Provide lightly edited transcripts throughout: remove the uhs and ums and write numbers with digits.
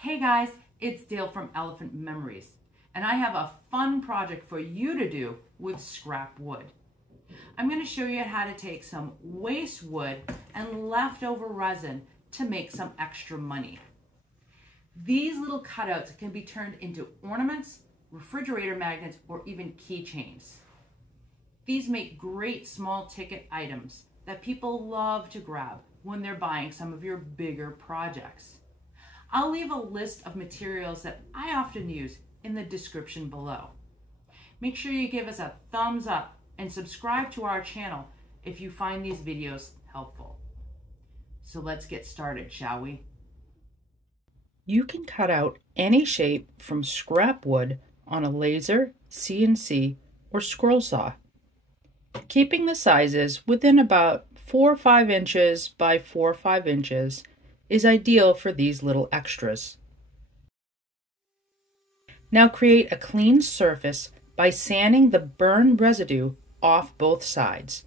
Hey guys, it's Dale from Elephant Memories, and I have a fun project for you to do with scrap wood. I'm going to show you how to take some waste wood and leftover resin to make some extra money. These little cutouts can be turned into ornaments, refrigerator magnets, or even keychains. These make great small ticket items that people love to grab when they're buying some of your bigger projects. I'll leave a list of materials that I often use in the description below. Make sure you give us a thumbs up and subscribe to our channel if you find these videos helpful. So let's get started, shall we? You can cut out any shape from scrap wood on a laser, CNC, or scroll saw, keeping the sizes within about 4 or 5 inches by 4 or 5 inches is ideal for these little extras. Now create a clean surface by sanding the burn residue off both sides.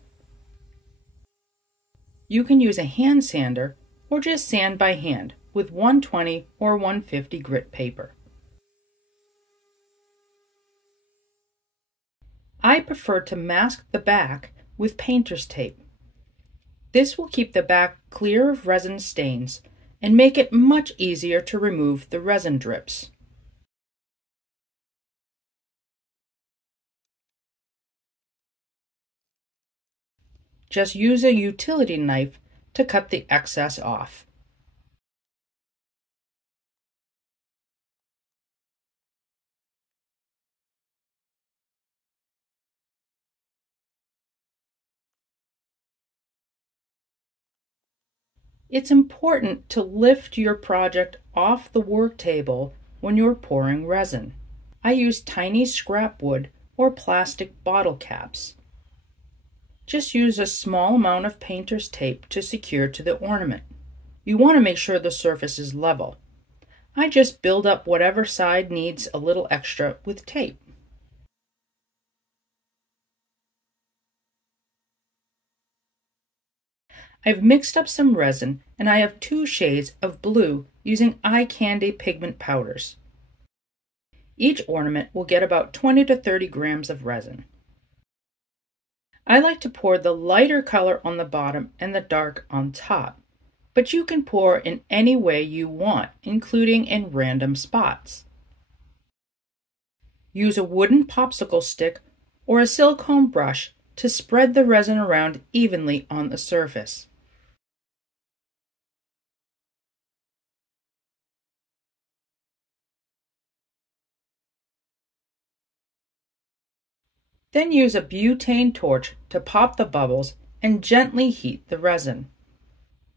You can use a hand sander or just sand by hand with 120 or 150 grit paper. I prefer to mask the back with painter's tape. This will keep the back clear of resin stains and make it much easier to remove the resin drips. Just use a utility knife to cut the excess off. It's important to lift your project off the work table when you're pouring resin. I use tiny scrap wood or plastic bottle caps. Just use a small amount of painter's tape to secure to the ornament. You want to make sure the surface is level. I just build up whatever side needs a little extra with tape. I've mixed up some resin and I have 2 shades of blue using eye candy pigment powders. Each ornament will get about 20 to 30 grams of resin. I like to pour the lighter color on the bottom and the dark on top, but you can pour in any way you want, including in random spots. Use a wooden popsicle stick or a silicone brush to spread the resin around evenly on the surface. Then use a butane torch to pop the bubbles and gently heat the resin.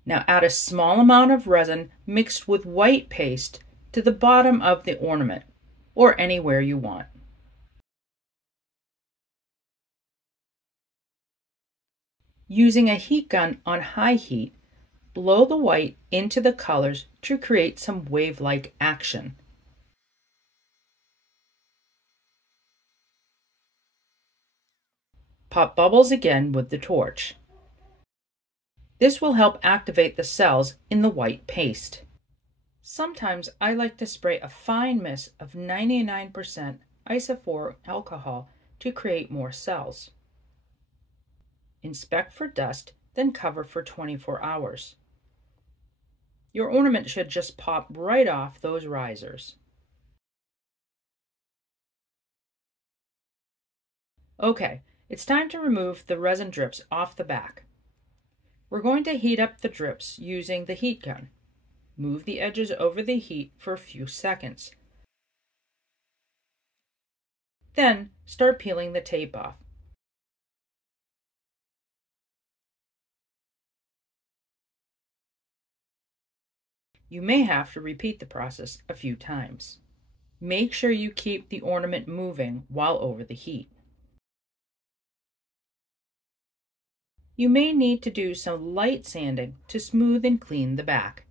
Now add a small amount of resin mixed with white paste to the bottom of the ornament, or anywhere you want. Using a heat gun on high heat, blow the white into the colors to create some wave-like action. Pop bubbles again with the torch. This will help activate the cells in the white paste. Sometimes I like to spray a fine mist of 99% isophoric alcohol to create more cells. Inspect for dust, then cover for 24 hours. Your ornament should just pop right off those risers. Okay. It's time to remove the resin drips off the back. We're going to heat up the drips using the heat gun. Move the edges over the heat for a few seconds. Then start peeling the tape off. You may have to repeat the process a few times. Make sure you keep the ornament moving while over the heat. You may need to do some light sanding to smooth and clean the back.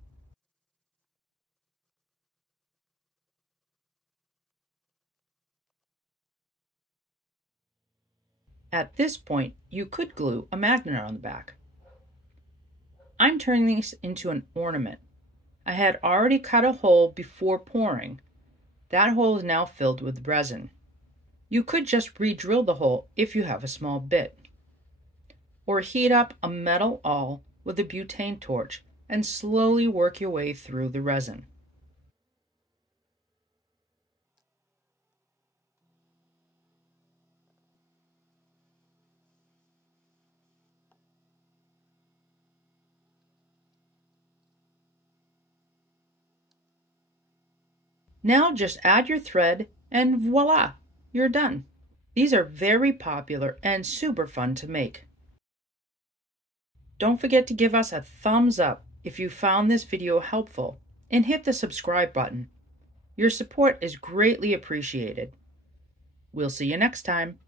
At this point, you could glue a magnet on the back. I'm turning this into an ornament. I had already cut a hole before pouring. That hole is now filled with resin. You could just re-drill the hole if you have a small bit. Or heat up a metal awl with a butane torch and slowly work your way through the resin. Now just add your thread and voila, you're done. These are very popular and super fun to make. Don't forget to give us a thumbs up if you found this video helpful and hit the subscribe button. Your support is greatly appreciated. We'll see you next time.